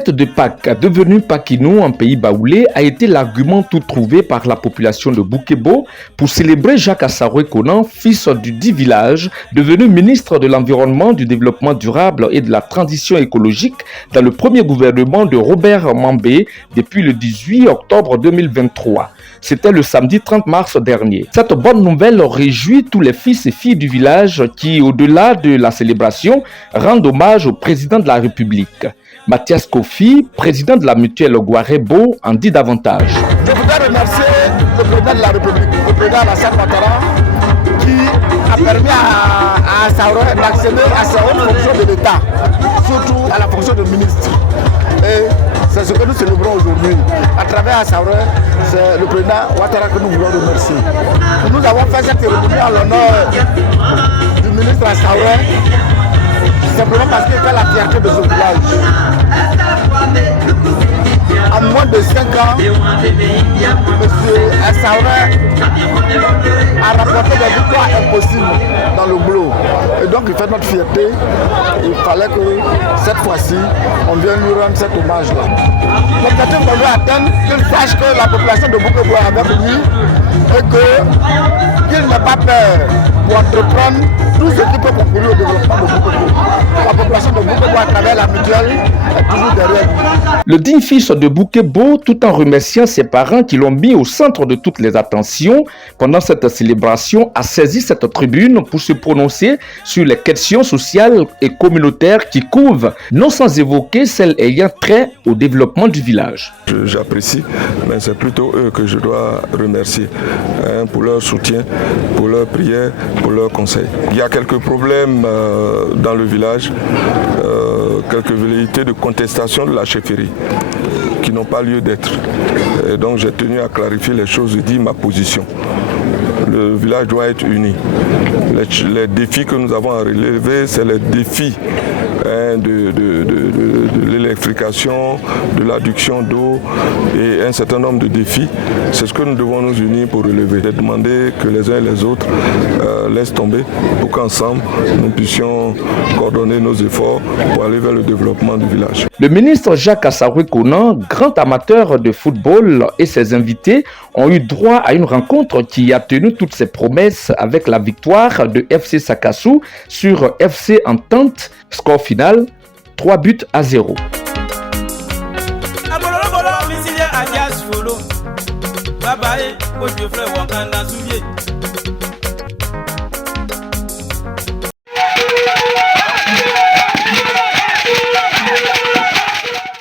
fête de Pâques, devenue Pakinou en pays baoulé, a été l'argument tout trouvé par la population de Boukebo pour célébrer Jacques Assaroué Konan, fils du dit village, devenu ministre de l'Environnement, du Développement durable et de la Transition écologique dans le premier gouvernement de Robert Mambé depuis le 18 octobre 2023. C'était le samedi 30 mars dernier. Cette bonne nouvelle réjouit tous les fils et filles du village qui, au-delà de la célébration, rendent hommage au président de la République. Mathias Kofi, président de la mutuelle Guarebo, en dit davantage. Je voudrais remercier le président de la République, le président Alassane Ouattara, qui a permis à Assaroué d'accéder à ses hautes fonctions de l'État, surtout à la fonction de ministre. Et c'est ce que nous célébrons aujourd'hui. À travers Assaroué, c'est le président Ouattara que nous voulons remercier. Nous avons fait cette cérémonie en l'honneur du ministre Assaroué, simplement parce qu'il fait la fierté de ce village. En moins de 5 ans, M. Assaroué a rapporté des victoires impossibles dans le boulot. Et donc il fait notre fierté. Il fallait que cette fois-ci, on vienne lui rendre cet hommage-là. L'objectif qu'on veut atteindre, qu'il sache que la population de Boukebo est avec lui et qu'il n'ait pas peur pour entreprendre tout ce qui peut concourir au développement de Boukebo. La population de Boukebo à travers la mutuelle est toujours derrière lui. Le digne fils de Boukebo, tout en remerciant ses parents qui l'ont mis au centre de toutes les attentions pendant cette célébration, a saisi cette tribune pour se prononcer sur les questions sociales et communautaires qui couvrent, non sans évoquer celles ayant trait au développement du village. J'apprécie, mais c'est plutôt eux que je dois remercier pour leur soutien, pour leurs prières, pour leurs conseils. Il y a quelques problèmes dans le village, quelques velléités de contestation de la chefferie qui n'ont pas lieu d'être. Et donc j'ai tenu à clarifier les choses et dire ma position. Le village doit être uni. Les défis que nous avons à relever, c'est les défis de l'électrification, de l'adduction d'eau et un certain nombre de défis. C'est ce que nous devons nous unir pour relever. J'ai demandé que les uns et les autres laissent tomber pour qu'ensemble nous puissions coordonner nos efforts pour aller vers le développement du village. Le ministre Jacques Assaroué Konan, grand amateur de football, et ses invités ont eu droit à une rencontre qui a tenu toutes ses promesses avec la victoire de FC Sakassou sur FC Entente. Score final, 3-0. Bye bye,